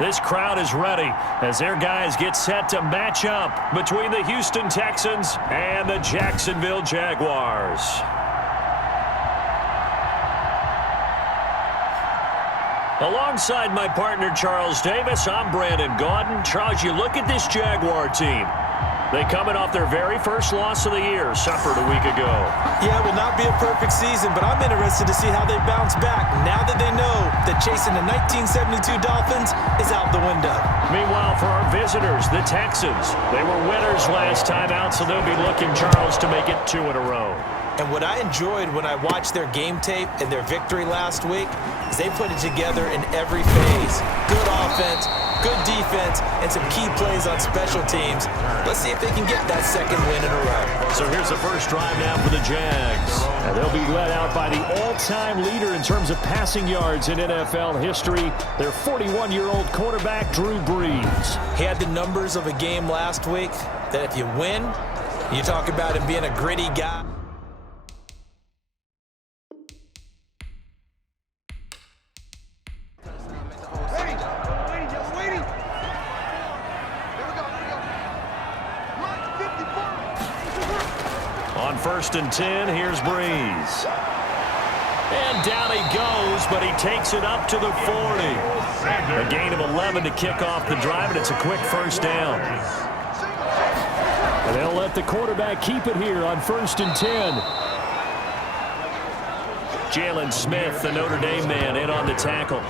This crowd is ready as their guys get set to match up between the Houston Texans and the Jacksonville Jaguars. Alongside my partner, Charles Davis, I'm Brandon Gaudin. Charles, you look at this Jaguar team. They coming off their very first loss of the year, suffered a week ago. Yeah, it will not be a perfect season, but I'm interested to see how they bounce back now that they know that chasing the 1972 Dolphins is out the window. Meanwhile, for our visitors, the Texans, they were winners last time out, so they'll be looking, Charles, to make it 2 in a row. And what I enjoyed when I watched their game tape and their victory last week is they put it together in every phase. Good offense, good defense, and some key plays on special teams. Let's see if they can get that second win in a row. So here's the first drive now for the Jags. And they'll be led out by the all-time leader in terms of passing yards in NFL history, their 41-year-old quarterback, Drew Brees. He had the numbers of a game last week that if you win, you talk about him being a gritty guy. On 1st and 10, here's Brees. And down he goes, but he takes it up to the 40. A gain of 11 to kick off the drive, and it's a quick first down. And they'll let the quarterback keep it here on 1st and 10. Jalen Smith, the Notre Dame man, in on the tackle.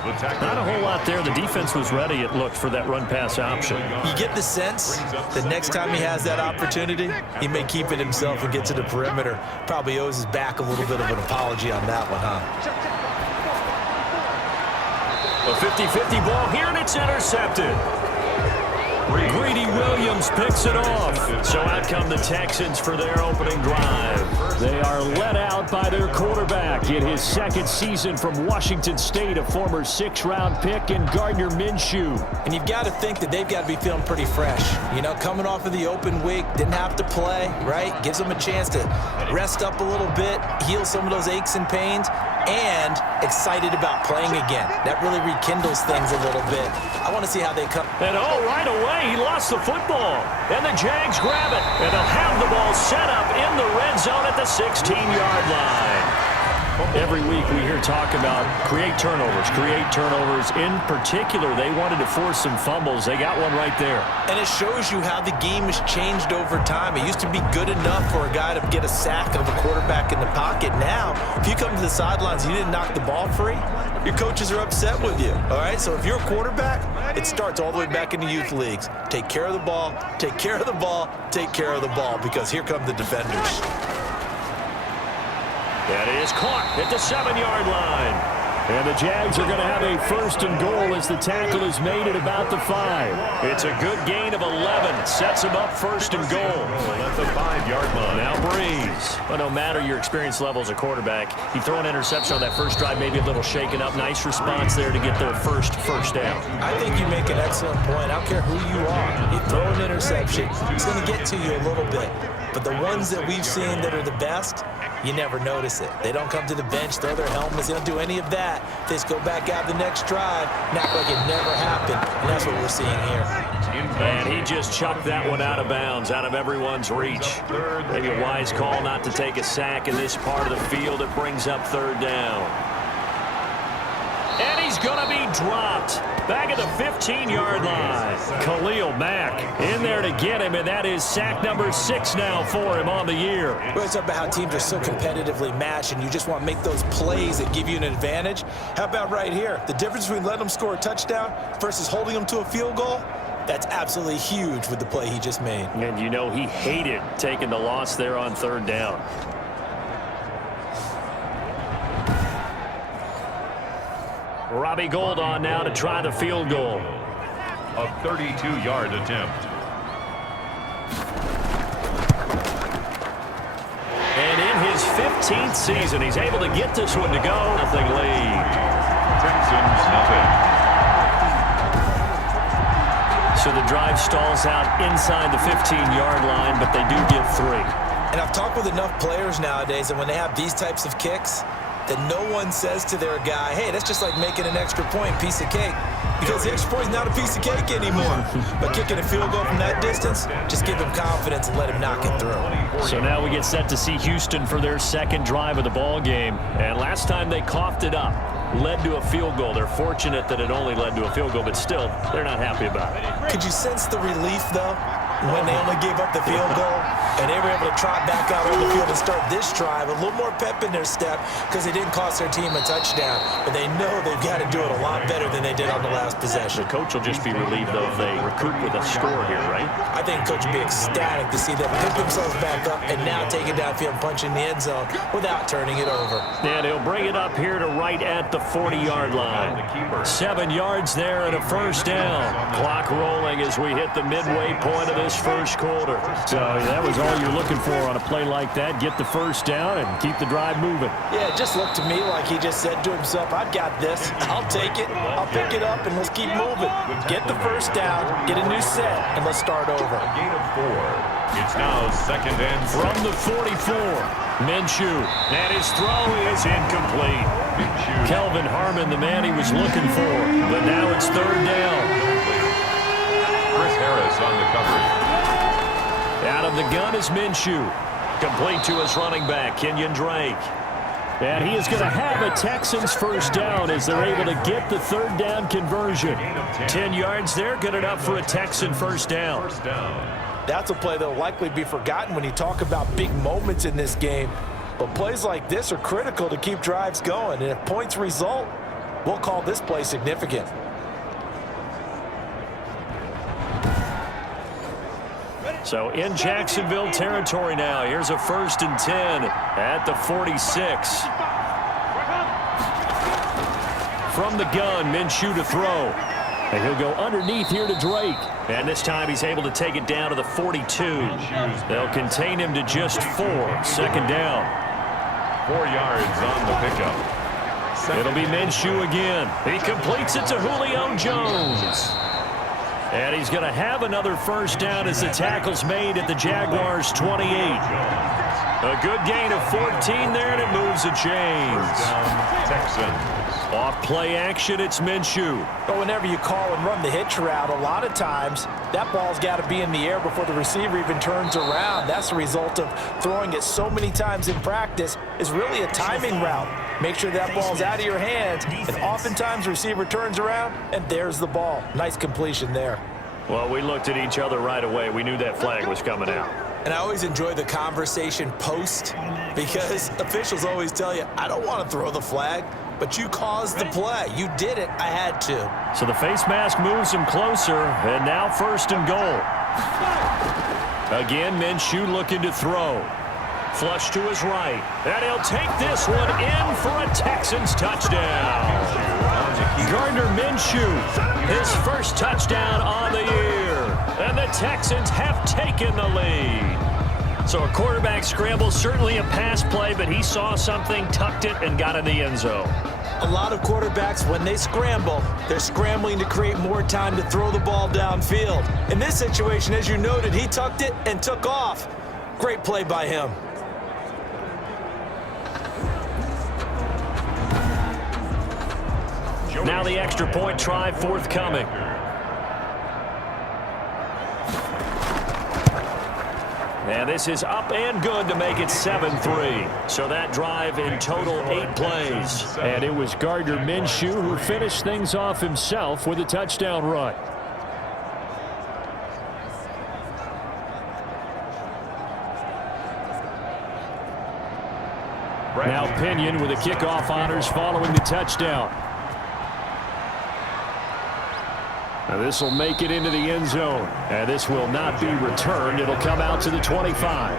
Not a whole lot there. The defense was ready, it looked, for that run-pass option. You get the sense that next time he has that opportunity, he may keep it himself and get to the perimeter. Probably owes his back a little bit of an apology on that one, huh? A 50-50 ball here, and it's intercepted. Greedy Williams picks it off. So out come the Texans for their opening drive. They are led out by their quarterback in his second season from Washington State, a former 6th-round pick in Gardner Minshew. And you've got to think that they've got to be feeling pretty fresh. You know, coming off of the open week, didn't have to play, right? Gives them a chance to rest up a little bit, heal some of those aches and pains, and excited about playing again. That really rekindles things a little bit. I want to see how they come. And right away, he lost the football. And the Jags grab it. And they'll have the ball set up in the red zone at the 16-yard line. Every week we hear talk about create turnovers. In particular, they wanted to force some fumbles. They got one right there. And it shows you how the game has changed over time. It used to be good enough for a guy to get a sack of a quarterback in the pocket. Now, if you come to the sidelines and you didn't knock the ball free, your coaches are upset with you. All right, so if you're a quarterback, it starts all the way back in the youth leagues. Take care of the ball, take care of the ball, take care of the ball, because here come the defenders. That is caught at the 7-yard line. And the Jags are going to have a 1st and goal as the tackle is made at about the 5. It's a good gain of 11. Sets them up 1st and goal. At the 5-yard line. Now Brees. But no matter your experience level as a quarterback, you throw an interception on that first drive, maybe a little shaken up. Nice response there to get their first down. I think you make an excellent point. I don't care who you are. You throw an interception, it's going to get to you a little bit. But the ones that we've seen that are the best, you never notice it. They don't come to the bench, throw their helmets. They don't do any of that. They just go back out the next drive and act like it never happened. And that's what we're seeing here. And he just chucked that one out of bounds, out of everyone's reach. Maybe a wise call not to take a sack in this part of the field. It brings up 3rd down. And he's going to be dropped. Back at the 15-yard line. Khalil Mack in there to get him, and that is sack number 6 now for him on the year. We always talk about how teams are so competitively matched, and you just want to make those plays that give you an advantage. How about right here? The difference between letting them score a touchdown versus holding them to a field goal, that's absolutely huge with the play he just made. And you know he hated taking the loss there on 3rd down. Robbie Gould on now to try the field goal. A 32-yard attempt. And in his 15th season, he's able to get this one to go. Nothing lead. Texans nothing. So the drive stalls out inside the 15-yard line, but they do get 3. And I've talked with enough players nowadays, and when they have these types of kicks, that no one says to their guy, hey, that's just like making an extra point, piece of cake. Because the extra point is not a piece of cake anymore. But kicking a field goal from that distance, just give him confidence and let him knock it through. So now we get set to see Houston for their second drive of the ball game. And last time they coughed it up, led to a field goal. They're fortunate that it only led to a field goal, but still, they're not happy about it. Could you sense the relief, though, when they only gave up the field goal and they were able to trot back out on the field and start this drive? A little more pep in their step because they didn't cost their team a touchdown, but they know they've got to do it a lot better than they did on the last possession. The coach will just be relieved, though, if they recoup with a score here, right? I think the coach will be ecstatic to see them pick themselves back up and now take it downfield and punch in the end zone without turning it over. And he'll bring it up here to right at the 40-yard line. 7 yards there and a first down. Clock rolling as we hit the midway point of this first quarter. So that was all you're looking for on a play like that. Get the first down and keep the drive moving. Yeah, it just looked to me like he just said to himself, I've got this. I'll take it. I'll pick it up, and let's keep moving. Get the first down, get a new set, and let's start over. A gain of 4. It's now second and from the 44. Minshew, and his throw is incomplete. Kelvin Harmon, the man he was looking for, but now it's third down. Chris Harris on the coverage. Out of the gun is Minshew. Complete to his running back, Kenyon Drake. And he is going to have a Texans first down as they're able to get the third down conversion. 10 yards there, good enough for a Texan first down. That's a play that will likely be forgotten when you talk about big moments in this game. But plays like this are critical to keep drives going. And if points result, we'll call this play significant. So in Jacksonville territory now. Here's a 1st and 10 at the 46. From the gun, Minshew to throw. And he'll go underneath here to Drake. And this time he's able to take it down to the 42. They'll contain him to just 4. Second down. 4 yards on the pickup. It'll be Minshew again. He completes it to Julio Jones. And he's going to have another first down as the tackle's made at the Jaguars' 28. A good gain of 14 there, and it moves the chains. Texans. Off play action, it's Minshew. But whenever you call and run the hitch route, a lot of times that ball's got to be in the air before the receiver even turns around. That's the result of throwing it so many times in practice. Is really a timing route. Make sure that ball's out of your hands, and oftentimes the receiver turns around, and there's the ball. Nice completion there. Well, we looked at each other right away. We knew that flag was coming out. And I always enjoy the conversation post because officials always tell you, I don't want to throw the flag, but you caused the play. You did it. I had to. So the face mask moves him closer, and now 1st and goal. Again, Minshew looking to throw. Flush to his right. And he'll take this one in for a Texans touchdown. Gardner Minshew, his first touchdown on the year. And the Texans have taken the lead. So a quarterback scramble, certainly a pass play, but he saw something, tucked it, and got in the end zone. A lot of quarterbacks, when they scramble, they're scrambling to create more time to throw the ball downfield. In this situation, as you noted, he tucked it and took off. Great play by him. Now the extra point try forthcoming. And this is up and good to make it 7-3. So that drive in total 8 plays. And it was Gardner Minshew who finished things off himself with a touchdown run. Now Pinion with the kickoff honors following the touchdown. Now this will make it into the end zone. And this will not be returned. It'll come out to the 25.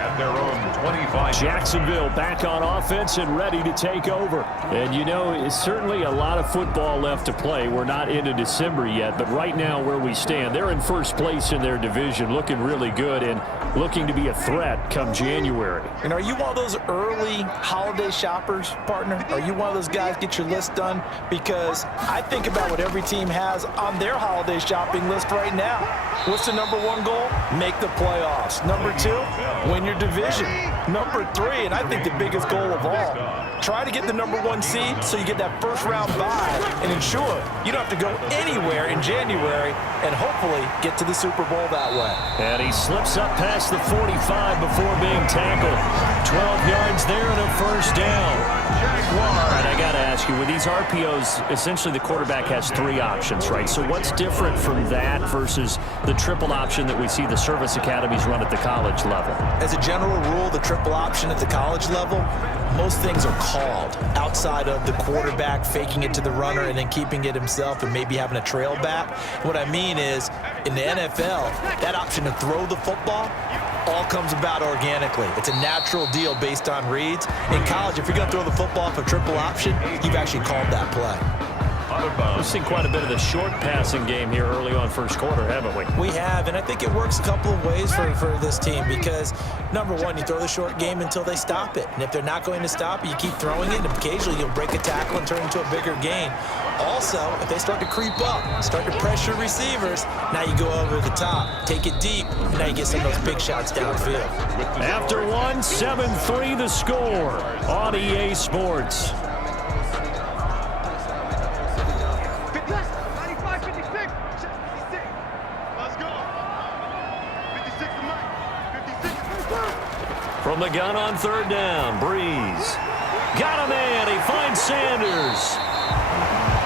At their own 25. Jacksonville back on offense and ready to take over. And you know, it's certainly a lot of football left to play. We're not into December yet, but right now where we stand, they're in first place in their division, looking really good and looking to be a threat come January. And are you one of those early holiday shoppers, partner? Are you one of those guys get your list done? Because I think about what every team has on their holiday shopping list right now. What's the #1 goal? Make the playoffs. #2, win your division. division. Number 3, and I think the biggest goal of all. Try to get the number 1 seed so you get that first-round bye and ensure you don't have to go anywhere in January and hopefully get to the Super Bowl that way. And he slips up past the 45 before being tackled. 12 yards there and a first down. All right, I got to ask you, with these RPOs, essentially the quarterback has 3 options, right? So what's different from that versus the triple option that we see the service academies run at the college level? As a general rule, the triple option at the college level, most things are called outside of the quarterback faking it to the runner and then keeping it himself and maybe having a trail back. What I mean is, in the NFL, that option to throw the football all comes about organically. It's a natural deal based on reads. In college, if you're going to throw the football for triple option, you've actually called that play. We've seen quite a bit of the short passing game here early on first quarter, haven't we? We have, and I think it works a couple of ways for this team because, number 1, you throw the short game until they stop it. And if they're not going to stop it, you keep throwing it, and occasionally you'll break a tackle and turn into a bigger gain. Also, if they start to creep up, start to pressure receivers, now you go over the top, take it deep, and now you get some of those big shots downfield. After 1, 7-3 the score on EA Sports. From the gun on third down, Breeze. Got a man, he finds Sanders.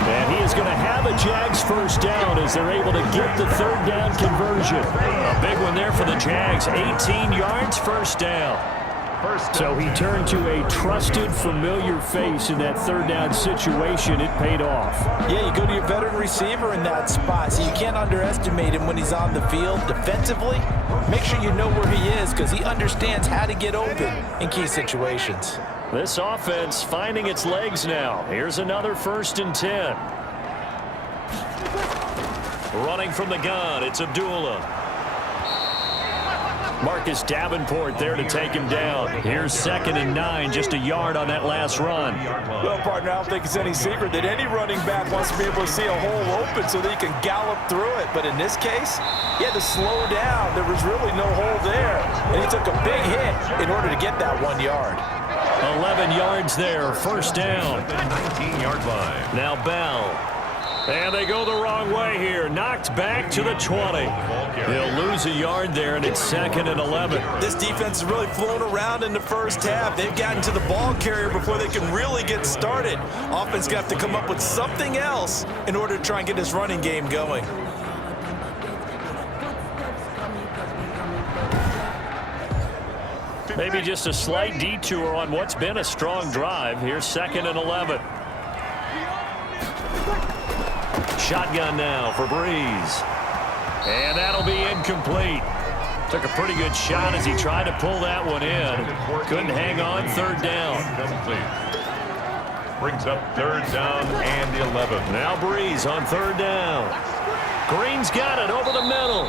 And he is going to have a Jags first down as they're able to get the third down conversion. A big one there for the Jags, 18 yards, first down. So he turned to a trusted, familiar face in that third down situation. It paid off. Yeah, you go to your veteran receiver in that spot, so you can't underestimate him when he's on the field. Defensively, make sure you know where he is because he understands how to get open in key situations. This offense finding its legs now. Here's another 1st and 10. Running from the gun, it's Abdullah. Marcus Davenport there to take him down. Here's 2nd and 9, just a yard on that last run. Well, partner, I don't think it's any secret that any running back wants to be able to see a hole open so that he can gallop through it. But in this case, he had to slow down. There was really no hole there. And he took a big hit in order to get that 1 yard. 11 yards there, first down. 19-yard line. Now Bell. And they go the wrong way here. Knocked back to the 20. He'll lose a yard there, and it's 2nd and 11. This defense has really flown around in the first half. They've gotten to the ball carrier before they can really get started. Offense got to come up with something else in order to try and get this running game going. Maybe just a slight detour on what's been a strong drive. Here's 2nd and 11. Shotgun now for Breeze. And that'll be incomplete. Took a pretty good shot as he tried to pull that one in. Couldn't hang on, third down. Brings up third down and 11. Now Breeze on third down. Green's got it over the middle.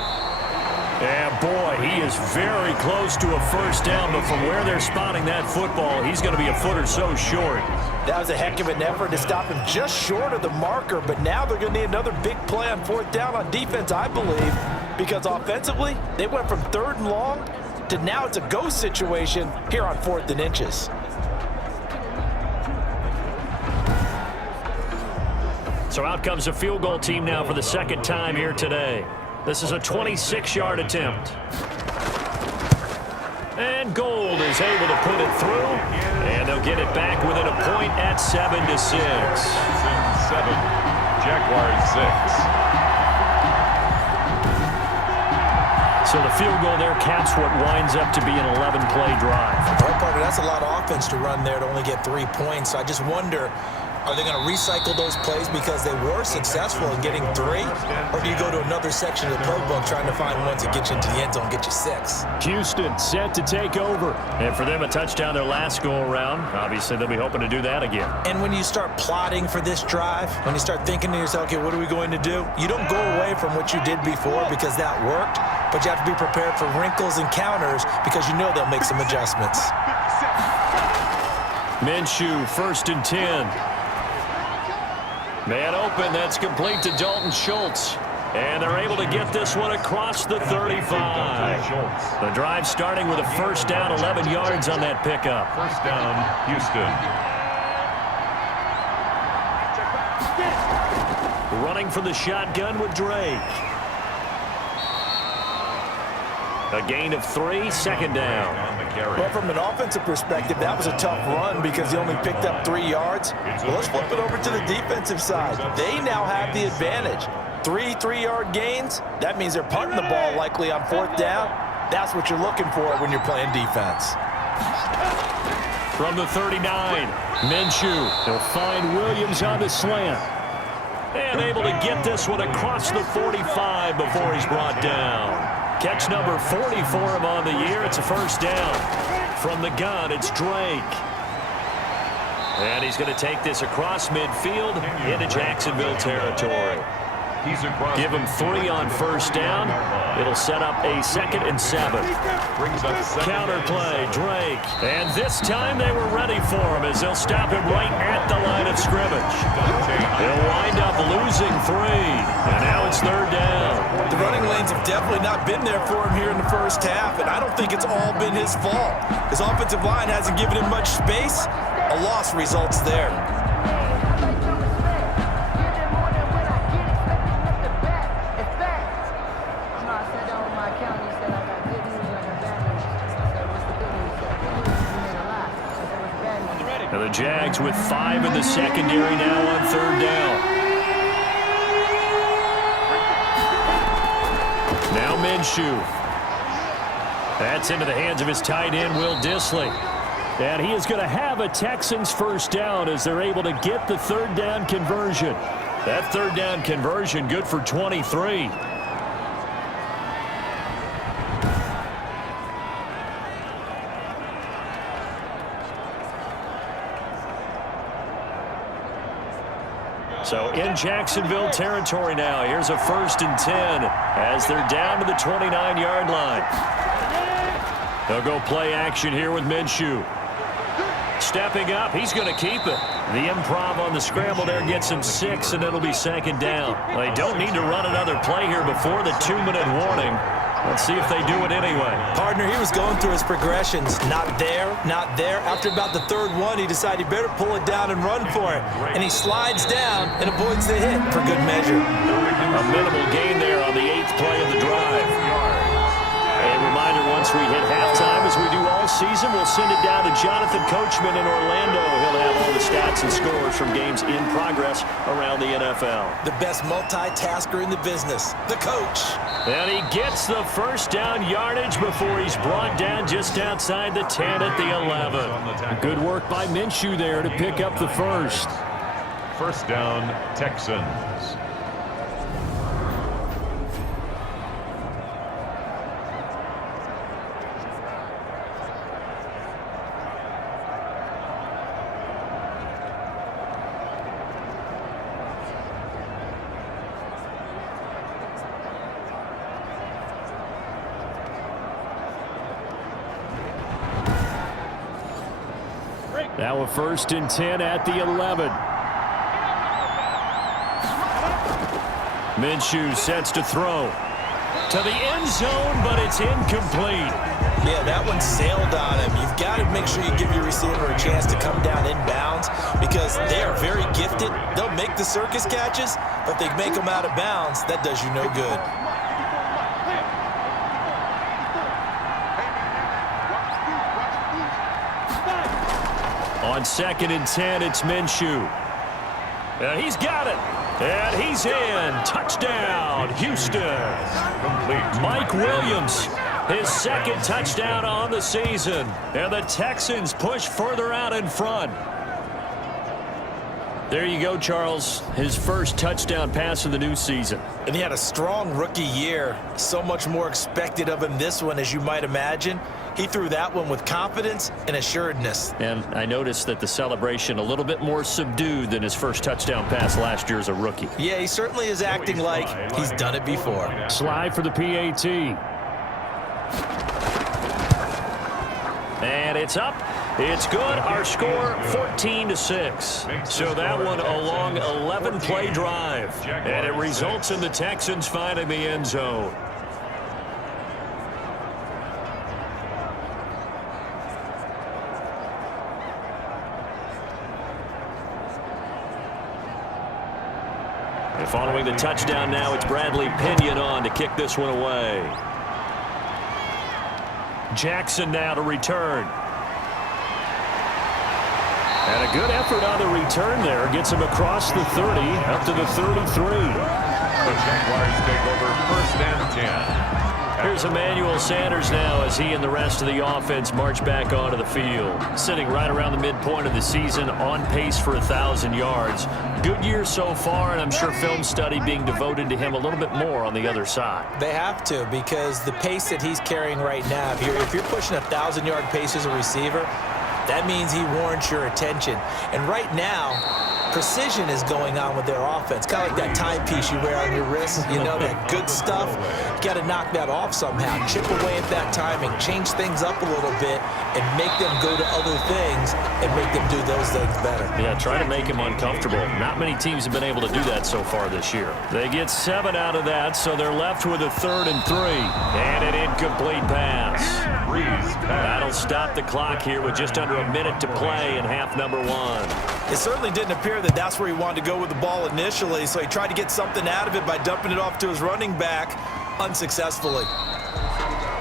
And boy, he is very close to a first down, but from where they're spotting that football, he's going to be a foot or so short. That was a heck of an effort to stop him just short of the marker, but now they're going to need another big play on 4th down on defense, I believe, because offensively, they went from 3rd and long to now it's a go situation here on 4th and inches. So out comes a field goal team now for the 2nd time here today. This is a 26-yard attempt. And Gold is able to put it through. And they'll get it back within a point at 7-6. 7. Jaguars 6. So the field goal there caps what winds up to be an 11-play drive. Well, partner, that's a lot of offense to run there to only get 3 points. So I just wonder, are they going to recycle those plays because they were successful in getting 3? Or do you go to another section of the playbook trying to find ones that get you into the end zone and get you 6? Houston set to take over. And for them, a touchdown their last go-around. Obviously, they'll be hoping to do that again. And when you start plotting for this drive, when you start thinking to yourself, okay, what are we going to do? You don't go away from what you did before because that worked, but you have to be prepared for wrinkles and counters because you know they'll make some adjustments. Minshew, 1st and 10. Man open, that's complete to Dalton Schultz. And they're able to get this one across the 35. The drive starting with a first down, 11 yards on that pickup. First down, Houston. Running from the shotgun with Drake. A gain of 3, second down. Well, from an offensive perspective, that was a tough run because he only picked up 3 yards. Well, let's flip it over to the defensive side. They now have the advantage. 3 3-yard gains, that means they're punting the ball likely on 4th down. That's what you're looking for when you're playing defense. From the 39, Minshew. He'll find Williams on the slant. And able to get this one across the 45 before he's brought down. Catch number 40 for him on the year. It's a first down. From the gun, it's Drake. And he's going to take this across midfield into Jacksonville territory. Give him 3 on first down. It'll set up a 2nd and 7. Counter play, Drake. And this time they were ready for him as they'll stop him right at the line of scrimmage. They'll wind up losing 3. And now it's 3rd down. The running lanes have definitely not been there for him here in the first half, and I don't think it's all been his fault. His offensive line hasn't given him much space. A loss results there. And the Jags with 5 in the secondary now on 3rd down. Now Minshew. That's into the hands of his tight end, Will Dissly. And he is going to have a Texans first down as they're able to get the 3rd down conversion. That 3rd down conversion good for 23. So in Jacksonville territory now. Here's a 1st and 10 as they're down to the 29-yard line. They'll go play action here with Minshew. Stepping up, he's going to keep it. The improv on the scramble there gets him 6, and it'll be 2nd down. They don't need to run another play here before the 2-minute warning. Let's see if they do it anyway. Partner, he was going through his progressions. Not there, not there. After about the 3rd one, he decided he better pull it down and run for it. And he slides down and avoids the hit for good measure. A minimal gain there on the 8th play of the drive. A reminder, once we hit halftime, as we do all season, we'll send it down to Jonathan Coachman in Orlando. He'll have all the stats and scores from games in progress around the NFL. The best multitasker in the business, the coach. And he gets the first down yardage before he's brought down just outside the 10 at the 11. Good work by Minshew there to pick up the first. First down, Texans. Now a 1st and 10 at the 11. Minshew sets to throw. To the end zone, but it's incomplete. Yeah, that one sailed on him. You've got to make sure you give your receiver a chance to come down inbounds because they are very gifted. They'll make the circus catches, but they make them out of bounds. That does you no good. On 2nd and 10, it's Minshew. And he's got it. And he's in. Touchdown, Houston. Mike Williams, his 2nd touchdown on the season. And the Texans push further out in front. There you go, Charles. His first touchdown pass of the new season. And he had a strong rookie year. So much more expected of him this one, as you might imagine. He threw that one with confidence and assuredness. And I noticed that the celebration a little bit more subdued than his first touchdown pass last year as a rookie. Yeah, he certainly is acting like he's done it before. Slide for the PAT. And it's up It's good. Our score 14-6. So that one a long 11-play drive. And it results in the Texans finding the end zone. And following the touchdown now, it's Bradley Pinion on to kick this one away. Jackson now to return. And a good effort on the return there. Gets him across the 30, up to the 33. The Jaguars take over 1st and 10. Here's Emmanuel Sanders now as he and the rest of the offense march back onto the field. Sitting right around the midpoint of the season, on pace for 1,000 yards. Good year so far, and I'm sure film study being devoted to him a little bit more on the other side. They have to, because the pace that he's carrying right now, if you're pushing 1,000-yard pace as a receiver, that means he warrants your attention. And right now, precision is going on with their offense. Kind of like that timepiece you wear on your wrist. You know, that good stuff. You got to knock that off somehow. Chip away at that timing. Change things up a little bit and make them go to other things and make them do those things better. Yeah, try to make him uncomfortable. Not many teams have been able to do that so far this year. They get 7 out of that, so they're left with a 3rd and 3. And an incomplete pass. That'll stop the clock here with just under a minute to play in half number 1. It certainly didn't appear that that's where he wanted to go with the ball initially, so he tried to get something out of it by dumping it off to his running back unsuccessfully.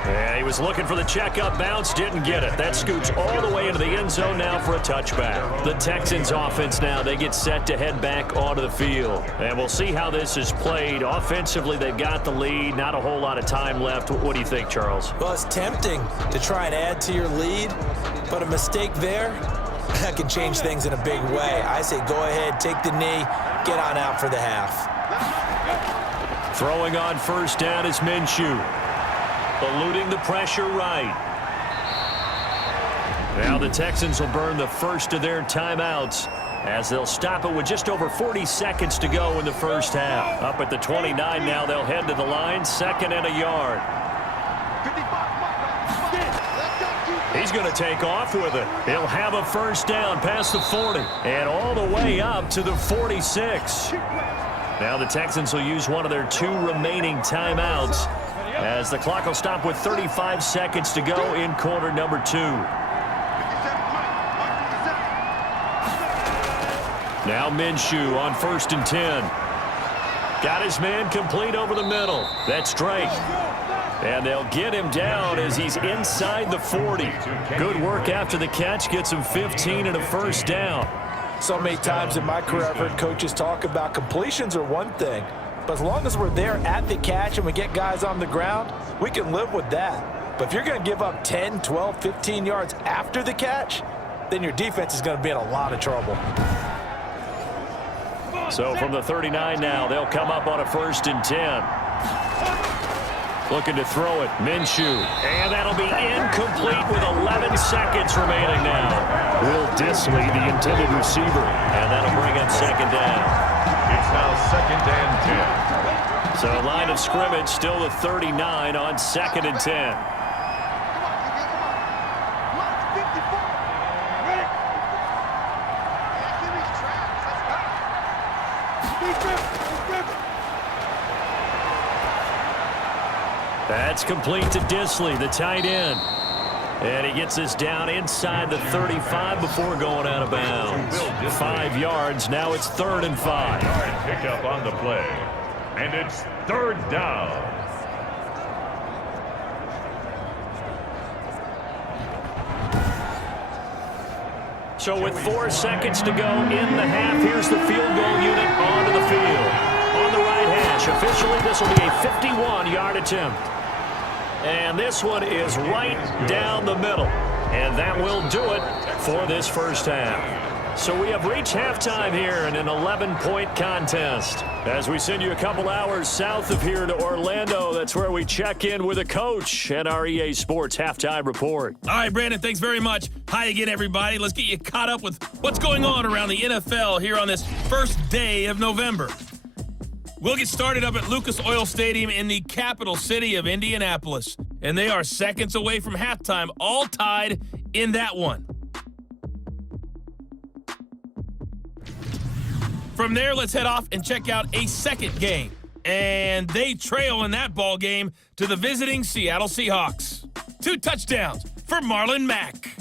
Yeah, he was looking for the checkup bounce, didn't get it. That scoots all the way into the end zone now for a touchback. The Texans offense now, they get set to head back onto the field. And we'll see how this is played. Offensively, they've got the lead. Not a whole lot of time left. What do you think, Charles? Well, it's tempting to try and add to your lead, but a mistake there, that can change things in a big way. I say go ahead, take the knee, get on out for the half. Throwing on 1st down is Minshew. Eluding the pressure right. Now the Texans will burn the first of their timeouts as they'll stop it with just over 40 seconds to go in the first half. Up at the 29 now, they'll head to the line, 2nd and a yard. He's going to take off with it. He'll have a 1st down past the 40 and all the way up to the 46. Now the Texans will use one of their 2 remaining timeouts as the clock will stop with 35 seconds to go in quarter number 2. Now Minshew on 1st and 10. Got his man complete over the middle. That's Drake. And they'll get him down as he's inside the 40. Good work after the catch. Gets him 15 and a 1st down. So many times in my career I've heard coaches talk about completions are one thing, but as long as we're there at the catch and we get guys on the ground, we can live with that. But if you're going to give up 10, 12, 15 yards after the catch, then your defense is going to be in a lot of trouble. So from the 39 now, they'll come up on a 1st and 10. Looking to throw it, Minshew. And that'll be incomplete with 11 seconds remaining now. Will Disley, the intended receiver. And that'll bring up 2nd down. It's now 2nd and 10. So line of scrimmage still the 39 on 2nd and 10. That's complete to Disley, the tight end. And he gets us down inside the 35 before going out of bounds. 5 yards. Now it's 3rd and 5. Pick up on the play. And it's 3rd down. So with 4 seconds to go in the half, here's the field goal unit onto the field. On the right hash, officially this will be a 51-yard attempt. And this one is right down the middle. And that will do it for this first half. So we have reached halftime here in an 11-point contest. As we send you a couple hours south of here to Orlando, that's where we check in with a coach at our EA Sports Halftime Report. All right, Brandon, thanks very much. Hi again, everybody. Let's get you caught up with what's going on around the NFL here on this first day of November. We'll get started up at Lucas Oil Stadium in the capital city of Indianapolis. And they are seconds away from halftime, all tied in that one. From there, let's head off and check out a second game. And they trail in that ball game to the visiting Seattle Seahawks. 2 touchdowns for Marlon Mack.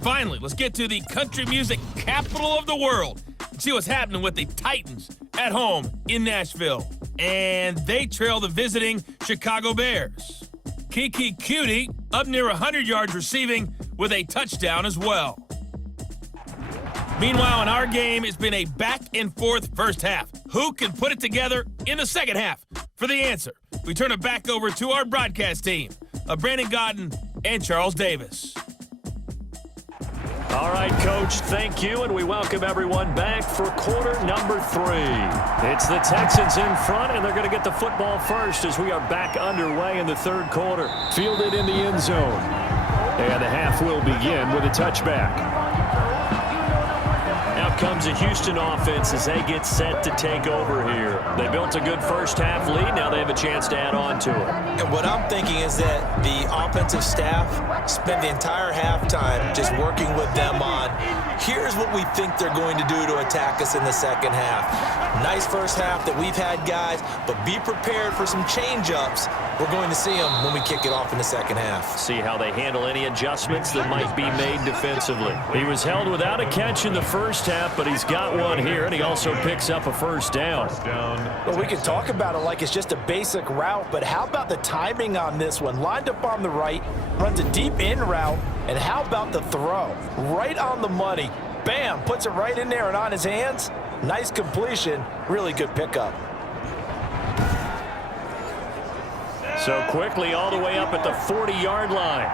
Finally, let's get to the country music capital of the world and see what's happening with the Titans at home in Nashville. And they trail the visiting Chicago Bears. Kiki Cutie up near 100 yards receiving with a touchdown as well. Meanwhile, in our game, it's been a back-and-forth first half. Who can put it together in the second half? For the answer, we turn it back over to our broadcast team of Brandon Godden and Charles Davis. All right, Coach, thank you, and we welcome everyone back for quarter number 3. It's the Texans in front, and they're going to get the football first as we are back underway in the third quarter. Fielded in the end zone, and the half will begin with a touchback. Out comes a Houston offense as they get set to take over here. They built a good first half lead. Now they have a chance to add on to it. And what I'm thinking is that the offensive staff spent the entire halftime just working with them on, here's what we think they're going to do to attack us in the second half. Nice first half that we've had, guys, but be prepared for some change-ups. We're going to see them when we kick it off in the second half. See how they handle any adjustments that might be made defensively. He was held without a catch in the first half, but he's got one here, and he also picks up a first down. Well, we can talk about it like it's just a basic route, but how about the timing on this one? Lined up on the right, runs a deep in route, and how about the throw? Right on the money. Bam, puts it right in there and on his hands. Nice completion, really good pickup. So quickly all the way up at the 40-yard line.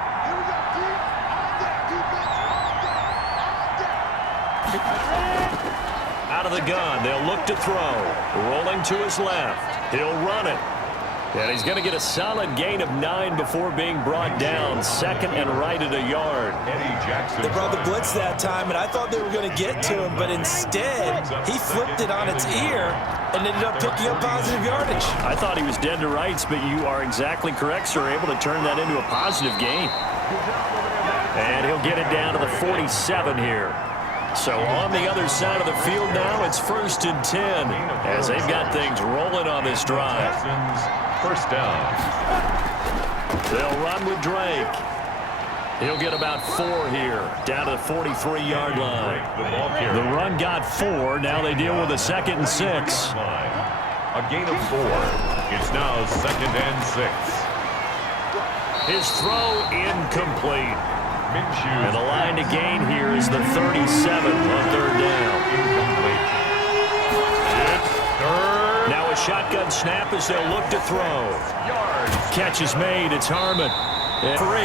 Out of the gun, they'll look to throw. Rolling to his left. He'll run it. And he's going to get a solid gain of 9 before being brought down. Second and right at a yard. They brought the blitz that time, and I thought they were going to get to him, but instead, he flipped it on its ear and ended up picking up positive yardage. I thought he was dead to rights, but you are exactly correct, sir. Able to turn that into a positive gain. And he'll get it down to the 47 here. So on the other side of the field now, it's 1st and 10 as they've got things rolling on this drive. First down. They'll run with Drake. He'll get about 4 here, down to the 43-yard line. The run got 4. Now they deal with a 2nd and 6. A gain of 4. It's now 2nd and 6. His throw incomplete. And the line to gain here is the 37 on 3rd down. Now a shotgun snap as they'll look to throw. Catch is made. It's Harmon. 3.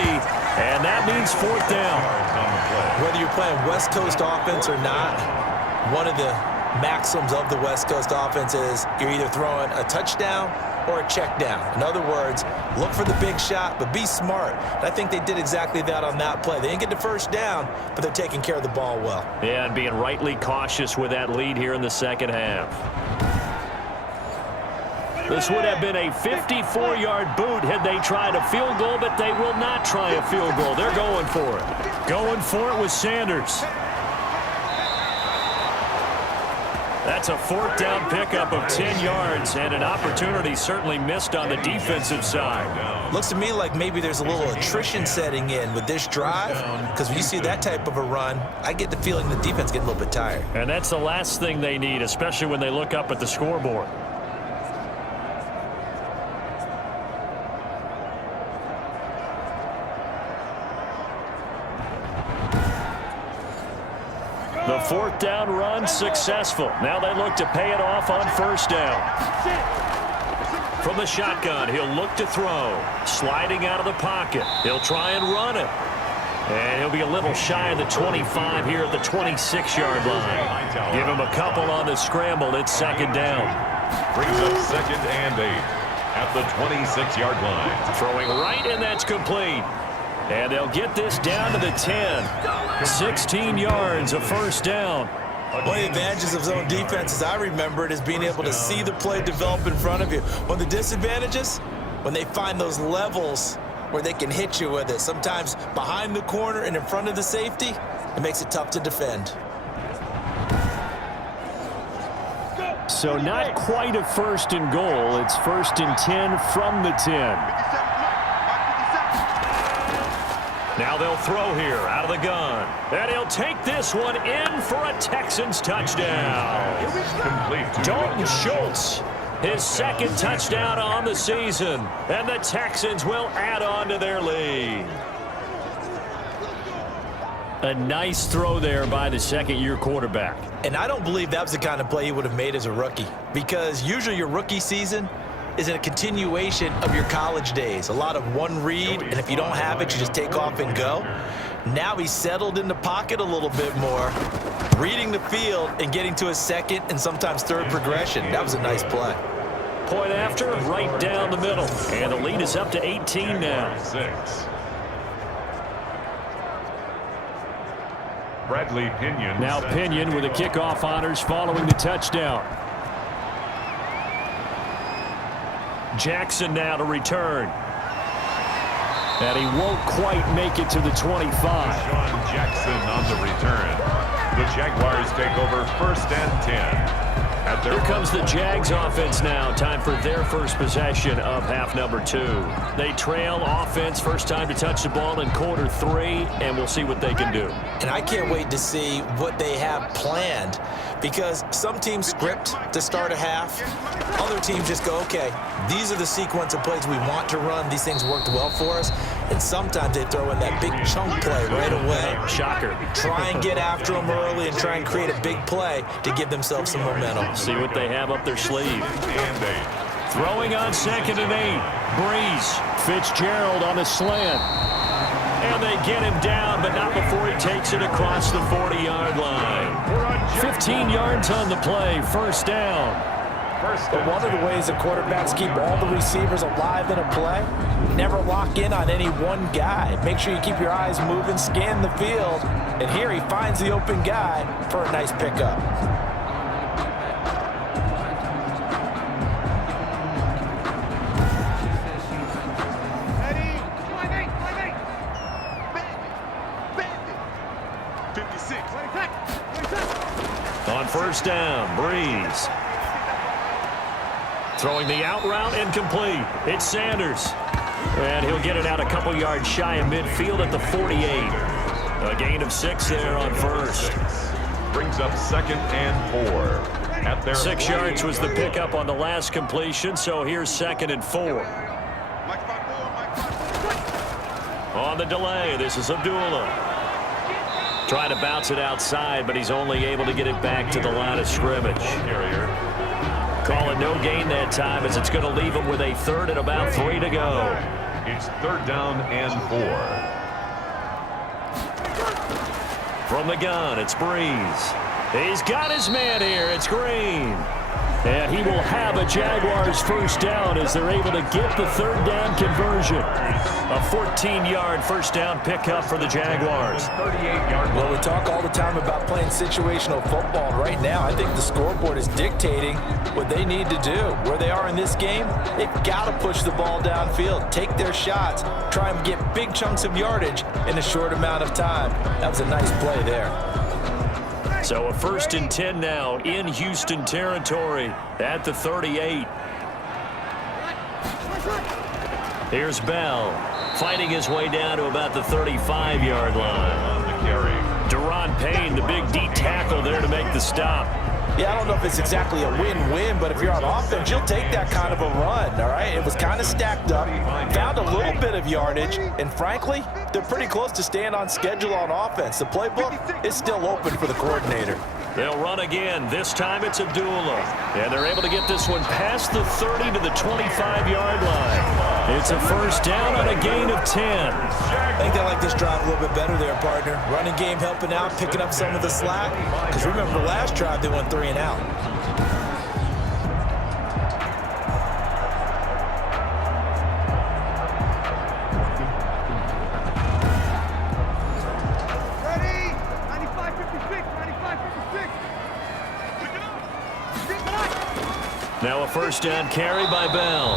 And that means 4th down. Whether you're playing West Coast offense or not, one of the maxims of the West Coast offense is you're either throwing a touchdown or a check down. In other words, look for the big shot, but be smart. And I think they did exactly that on that play. They didn't get the first down, but they're taking care of the ball well. Yeah, and being rightly cautious with that lead here in the second half. This would have been a 54-yard boot had they tried a field goal, but they will not try a field goal. They're going for it. Going for it with Sanders. That's a 4th down pickup of 10 yards and an opportunity certainly missed on the defensive side. Looks to me like maybe there's a little attrition setting in with this drive, because when you see that type of a run, I get the feeling the defense getting a little bit tired. And that's the last thing they need, especially when they look up at the scoreboard. The 4th down run successful. Now they look to pay it off on 1st down. From the shotgun, he'll look to throw. Sliding out of the pocket. He'll try and run it. And he'll be a little shy of the 25 here at the 26-yard line. Give him a couple on the scramble. It's 2nd down. Brings up 2nd and 8 at the 26-yard line. Throwing right, and that's complete. And they'll get this down to the 10. 16 yards, a 1st down. One of the advantages of zone defense, as I remember it, is being able to see the play develop in front of you. One of the disadvantages, when they find those levels where they can hit you with it, sometimes behind the corner and in front of the safety, it makes it tough to defend. So not quite a first and goal. It's 1st and 10 from the 10. Now they'll throw here out of the gun. And he'll take this one in for a Texans touchdown. Complete to Dalton Schultz, his 2nd touchdown on the season. And the Texans will add on to their lead. A nice throw there by the 2nd-year quarterback. And I don't believe that was the kind of play he would have made as a rookie, because usually your rookie season is a continuation of your college days. A lot of one read, and if you don't have it, you just take off and go. Now he's settled in the pocket a little bit more, reading the field and getting to his 2nd and sometimes 3rd progression. That was a nice play. Point after, right down the middle. And the lead is up to 18 now. 6. Bradley Pinion. Now Pinion with the kickoff honors following the touchdown. Jackson now to return. And he won't quite make it to the 25. Sean Jackson on the return. The Jaguars take over 1st and 10. Here comes the Jags offense now. Time for their first possession of half number 2. They trail offense, first time to touch the ball in quarter 3, and we'll see what they can do. And I can't wait to see what they have planned, because some teams script to start a half. Other teams just go, okay, these are the sequence of plays we want to run. These things worked well for us. And sometimes they throw in that big chunk play right away. Shocker. Try and get after them early and try and create a big play to give themselves some momentum. See what they have up their sleeve. And 8. Throwing on 2nd and 8. Breeze. Fitzgerald on the slant. And they get him down, but not before he takes it across the 40-yard line. 15 yards on the play. First down. But one of the ways the quarterbacks keep all the receivers alive in a play, never lock in on any one guy. Make sure you keep your eyes moving, scan the field, and here he finds the open guy for a nice pickup. On first down, Breeze. Throwing the out route, incomplete. It's Sanders. And he'll get it out a couple yards shy of midfield at the 48. A gain of 6 there on first. Brings up 2nd and 4. At their 6 yards was the pickup on the last completion, so here's 2nd and 4. On the delay, this is Abdullah. Trying to bounce it outside, but he's only able to get it back to the line of scrimmage. Calling no gain that time, as it's going to leave him with a 3rd and about 3 to go. It's 3rd down and 4. From the gun, it's Breeze. He's got his man here. It's Green. And he will have a Jaguars first down as they're able to get the 3rd down conversion. A 14-yard first down pickup for the Jaguars. 38-yard line. Well, we talk all the time about playing situational football. And right now, I think the scoreboard is dictating what they need to do. Where they are in this game, they've got to push the ball downfield, take their shots, try and get big chunks of yardage in a short amount of time. That was a nice play there. So a 1st and 10 now in Houston territory at the 38. Here's Bell fighting his way down to about the 35-yard line. On the carry. Deron Payne, the big D tackle there to make the stop. Yeah, I don't know if it's exactly a win-win, but if you're on offense, you'll take that kind of a run, all right? It was kind of stacked up, found a little bit of yardage, and frankly, they're pretty close to staying on schedule on offense. The playbook is still open for the coordinator. They'll run again. This time it's Abdullah. And they're able to get this one past the 30 to the 25-yard line. It's a first down on a gain of 10. I think they like this drive a little bit better there, partner. Running game helping out, picking up some of the slack. Because remember, the last drive they went 3 and out. Now a first down carry by Bell.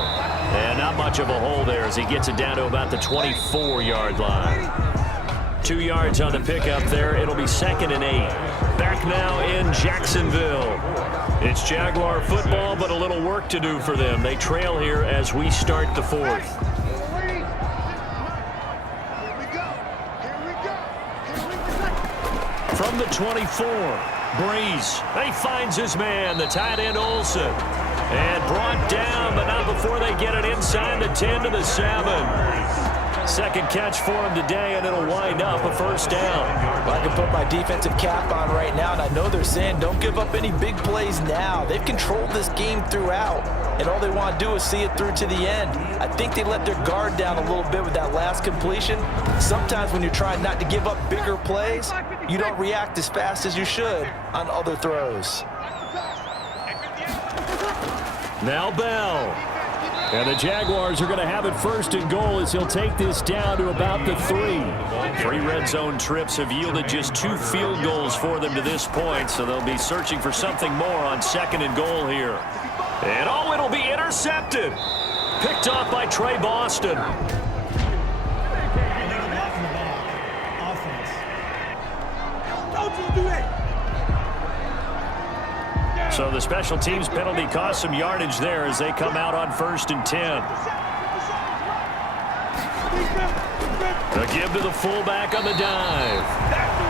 And not much of a hole there as he gets it down to about the 24-yard line. 2 yards on the pickup there. It'll be 2nd and 8. Back now in Jacksonville. It's Jaguar football, but a little work to do for them. They trail here as we start the fourth. From the 24, Breeze. He finds his man, the tight end Olsen. And brought down, but not before they get it inside the 10 to the 7. Second catch for him today, and it'll wind up a first down. I can put my defensive cap on right now, and I know they're saying don't give up any big plays now. They've controlled this game throughout, and all they want to do is see it through to the end. I think they let their guard down a little bit with that last completion. Sometimes when you're trying not to give up bigger plays, you don't react as fast as you should on other throws. Now Bell. And the Jaguars are going to have it first and goal as he'll take this down to about the 3. 3 red zone trips have yielded just 2 field goals for them to this point, so they'll be searching for something more on second and goal here. And oh, it'll be intercepted. Picked off by Trey Boston. So the special teams penalty cost some yardage there as they come out on 1st and 10. The give to the fullback on the dive.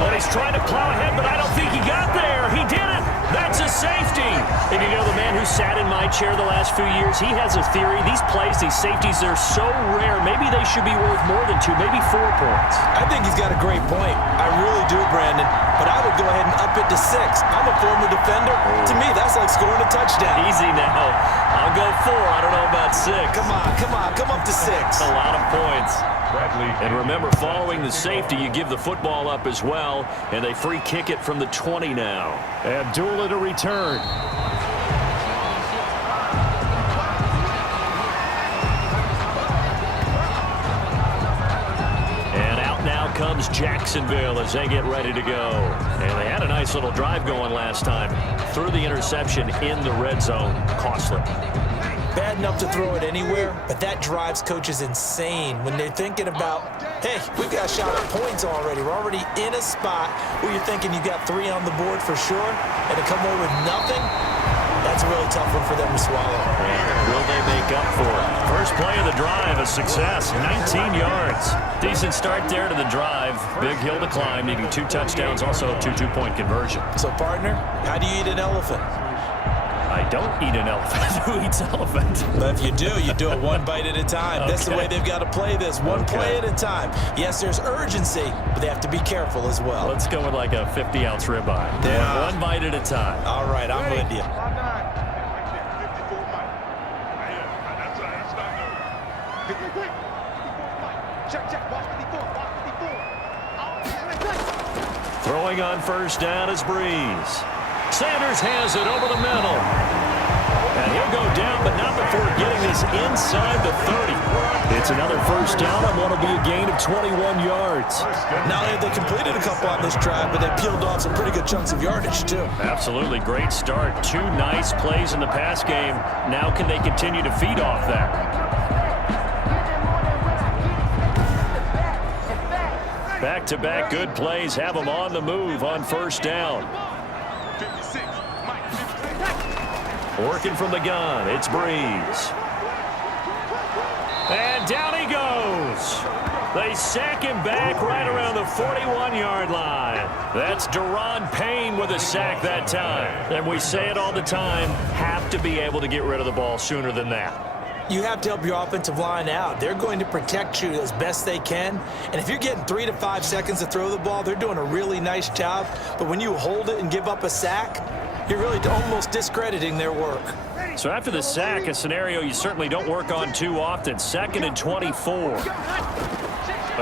Well, he's trying to plow ahead, but I don't think he got there. He did it. That's a safety. And you know, the man who sat in my chair the last few years, he has a theory. These plays, these safeties, they're so rare. Maybe they should be worth more than 2, maybe 4 points. I think he's got a great point. I really do, Brandon. But I would go ahead and up it to 6. I'm a former defender. To me, that's like scoring a touchdown. Easy now. I'll go 4. I don't know about 6. Come on. Come up to 6. A lot of points. And remember, following the safety, you give the football up as well, and they free kick it from the 20 now. Abdullah to return. And out now comes Jacksonville as they get ready to go. And they had a nice little drive going last time. Threw the interception in the red zone. Costly. Bad enough to throw it anywhere, but that drives coaches insane when they're thinking about, hey, we've got a shot at points already. We're already in a spot where you're thinking you got 3 on the board for sure, and to come away with nothing, that's a really tough one for them to swallow. And will they make up for it? First play of the drive, a success, 19 yards. Decent start there to the drive. Big hill to climb, needing 2 touchdowns, also a 2 two-point conversion. So, partner, how do you eat an elephant? I don't eat an elephant. Who eats elephant? But if you do it one bite at a time. Okay. That's the way they've got to play this, one play at a time. Yes, there's urgency, but they have to be careful as well. Let's go with like a 50-ounce ribeye. Yeah. One bite at a time. All right, I'm with you. Throwing on first down is Breeze. Sanders has it over the middle. And he'll go down, but not before getting this inside the 30. It's another first down on what will be a gain of 21 yards. Not only have they completed a couple on this drive, but they peeled off some pretty good chunks of yardage, too. Absolutely great start. 2 nice plays in the pass game. Now can they continue to feed off that? Back-to-back good plays have them on the move on first down. Working from the gun, it's Breeze. And down he goes. They sack him back right around the 41-yard line. That's Deron Payne with a sack that time. And we say it all the time, have to be able to get rid of the ball sooner than that. You have to help your offensive line out. They're going to protect you as best they can. And if you're getting 3 to 5 seconds to throw the ball, they're doing a really nice job. But when you hold it and give up a sack, you're really almost discrediting their work. So after the sack, a scenario you certainly don't work on too often. 2nd and 24.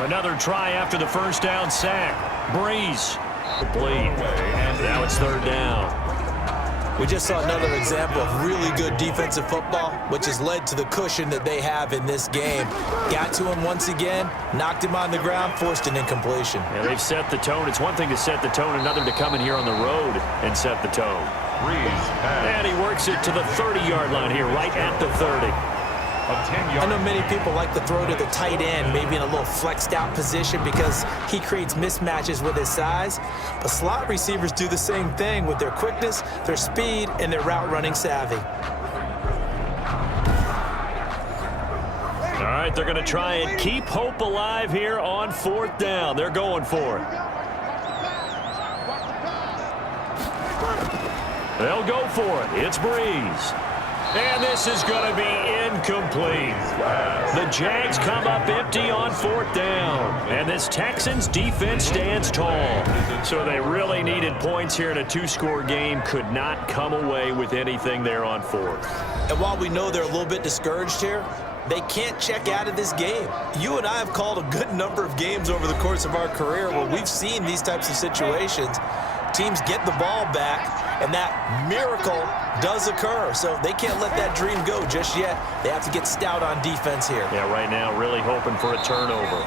Another try after the first down sack. Breeze. Complete. And now it's 3rd down. We just saw another example of really good defensive football, which has led to the cushion that they have in this game. Got to him once again, knocked him on the ground, forced an incompletion. Yeah, they've set the tone. It's one thing to set the tone, another to come in here on the road and set the tone. And he works it to the 30-yard line here, right at the 30. A 10-yard. I know many people like to throw to the tight end, maybe in a little flexed out position because he creates mismatches with his size. But slot receivers do the same thing with their quickness, their speed, and their route running savvy. All right, they're going to try and keep hope alive here on 4th down. They're going for it. They'll go for it. It's Breeze. And this is going to be incomplete. The Jags come up empty on 4th down. And this Texans defense stands tall. So they really needed points here in a 2-score game. Could not come away with anything there on 4th. And while we know they're a little bit discouraged here, they can't check out of this game. You and I have called a good number of games over the course of our career where we've seen these types of situations. Teams get the ball back, and that miracle does occur. So they can't let that dream go just yet. They have to get stout on defense here. Yeah, right now really hoping for a turnover.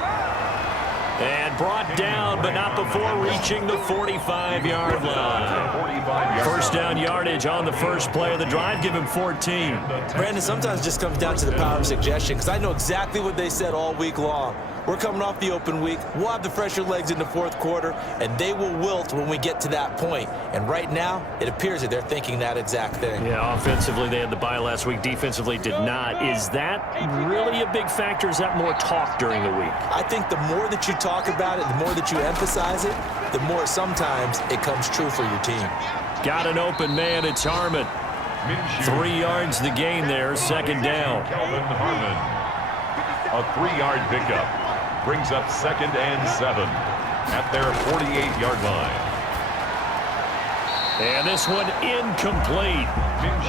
And brought down, but not before reaching the 45-yard line. First down yardage on the first play of the drive. Give him 14. Brandon, sometimes it just comes down to the power of suggestion because I know exactly what they said all week long. We're coming off the open week. We'll have the fresher legs in the 4th quarter, and they will wilt when we get to that point. And right now, it appears that they're thinking that exact thing. Yeah, offensively, they had the bye last week. Defensively, did not. Is that really a big factor? Is that more talk during the week? I think the more that you talk about it, the more that you emphasize it, the more sometimes it comes true for your team. Got an open man. It's Harmon. 3 yards the gain there. 2nd down. Kelvin Harmon. A 3-yard pickup. Brings up 2nd and 7 at their 48-yard line. And this one incomplete.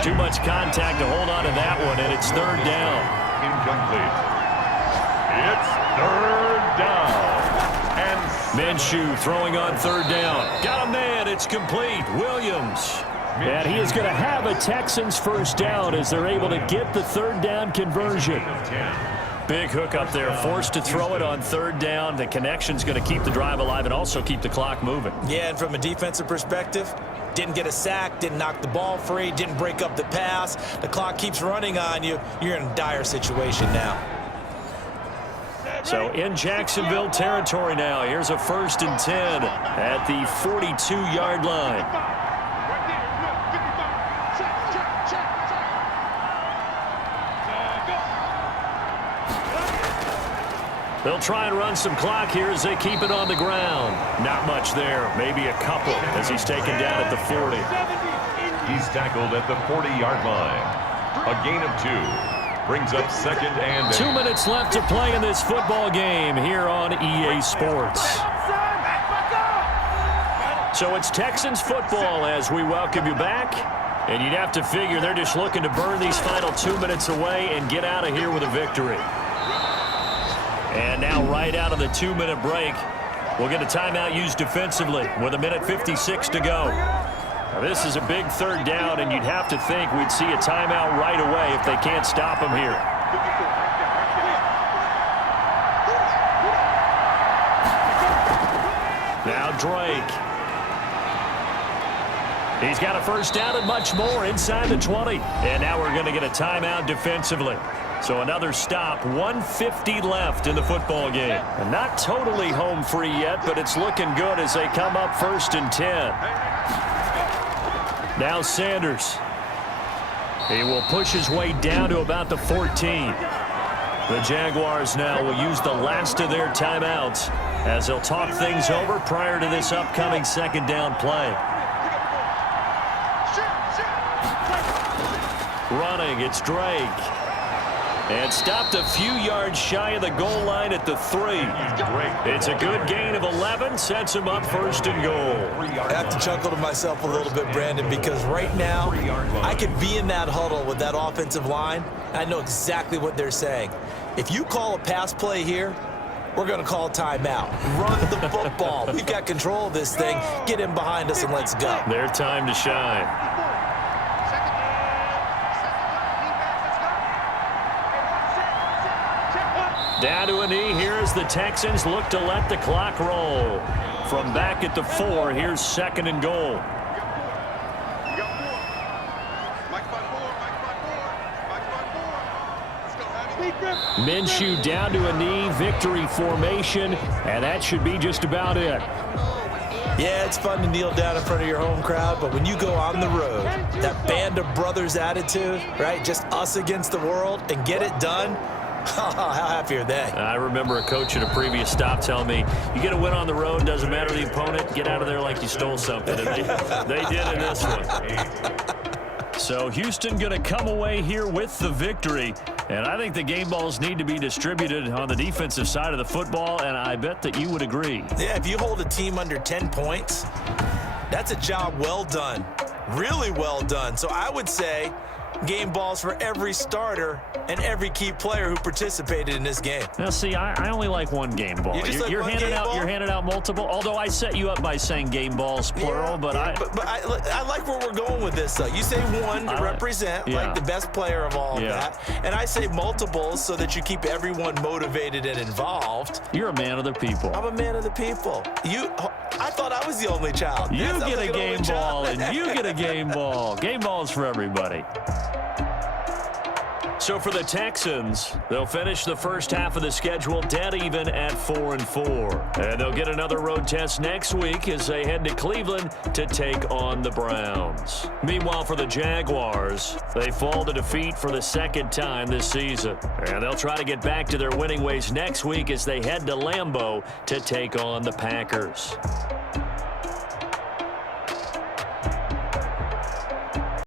Too much contact to hold on to that one, and it's 3rd down. Incomplete. It's 3rd down. And Minshew throwing on 3rd down. Got a man. It's complete. Williams. And he is going to have a Texans first down as they're able to get the 3rd down conversion. Big hook up there, forced to throw it on 3rd down. The connection's going to keep the drive alive and also keep the clock moving. Yeah, and from a defensive perspective, didn't get a sack, didn't knock the ball free, didn't break up the pass. The clock keeps running on you. You're in a dire situation now. So in Jacksonville territory now. Here's a 1st and 10 at the 42-yard line. They'll try and run some clock here as they keep it on the ground. Not much there. Maybe a couple as he's taken down at the 40. he's tackled at the 40-yard line. A gain of 2. Brings up 2nd and 8. 2 minutes left to play in this football game here on EA Sports. So it's Texans football as we welcome you back. And you'd have to figure they're just looking to burn these final 2 minutes away and get out of here with a victory. And now right out of the 2-minute break, we'll get a timeout used defensively with 1:56 to go. Now this is a big 3rd down, and you'd have to think we'd see a timeout right away if they can't stop him here. Now Drake. He's got a first down and much more inside the 20. And now we're going to get a timeout defensively. So another stop, 1:50 left in the football game. And not totally home free yet, but it's looking good as they come up 1st and 10. Now Sanders. He will push his way down to about the 14. The Jaguars now will use the last of their timeouts as they'll talk things over prior to this upcoming 2nd down play. Running, it's Drake. And stopped a few yards shy of the goal line at the 3. It's a good gain of 11, sets him up 1st and goal. I have to chuckle to myself a little bit, Brandon, because right now I could be in that huddle with that offensive line. And I know exactly what they're saying. If you call a pass play here, we're going to call a timeout. Run the football. We've got control of this thing. Get in behind us and let's go. Their time to shine. Down to a knee here as the Texans look to let the clock roll. From back at the 4, here's 2nd and goal. Minshew down to a knee, victory formation, and that should be just about it. Yeah, it's fun to kneel down in front of your home crowd, but when you go on the road, that band of brothers attitude, right, just us against the world, and get it done, how happy are they? I remember a coach at a previous stop telling me, you get a win on the road, doesn't matter the opponent, get out of there like you stole something. And they did in this one. So Houston going to come away here with the victory. And I think the game balls need to be distributed on the defensive side of the football, and I bet that you would agree. Yeah, if you hold a team under 10 points, that's a job well done. Really well done. So I would say game balls for every starter and every key player who participated in this game. Now, see, I only like one game ball. You're handing out multiple. Although I set you up by saying game balls plural, but I like where we're going with this. Though you say one to represent like the best player of all of that, and I say multiples so that you keep everyone motivated and involved. You're a man of the people. I'm a man of the people. I thought I was the only child. You get a game ball, and you get a game ball. Game balls for everybody. So for the Texans, they'll finish the first half of the schedule dead even at 4-4. And they'll get another road test next week as they head to Cleveland to take on the Browns. Meanwhile, for the Jaguars, they fall to defeat for the second time this season. And they'll try to get back to their winning ways next week as they head to Lambeau to take on the Packers.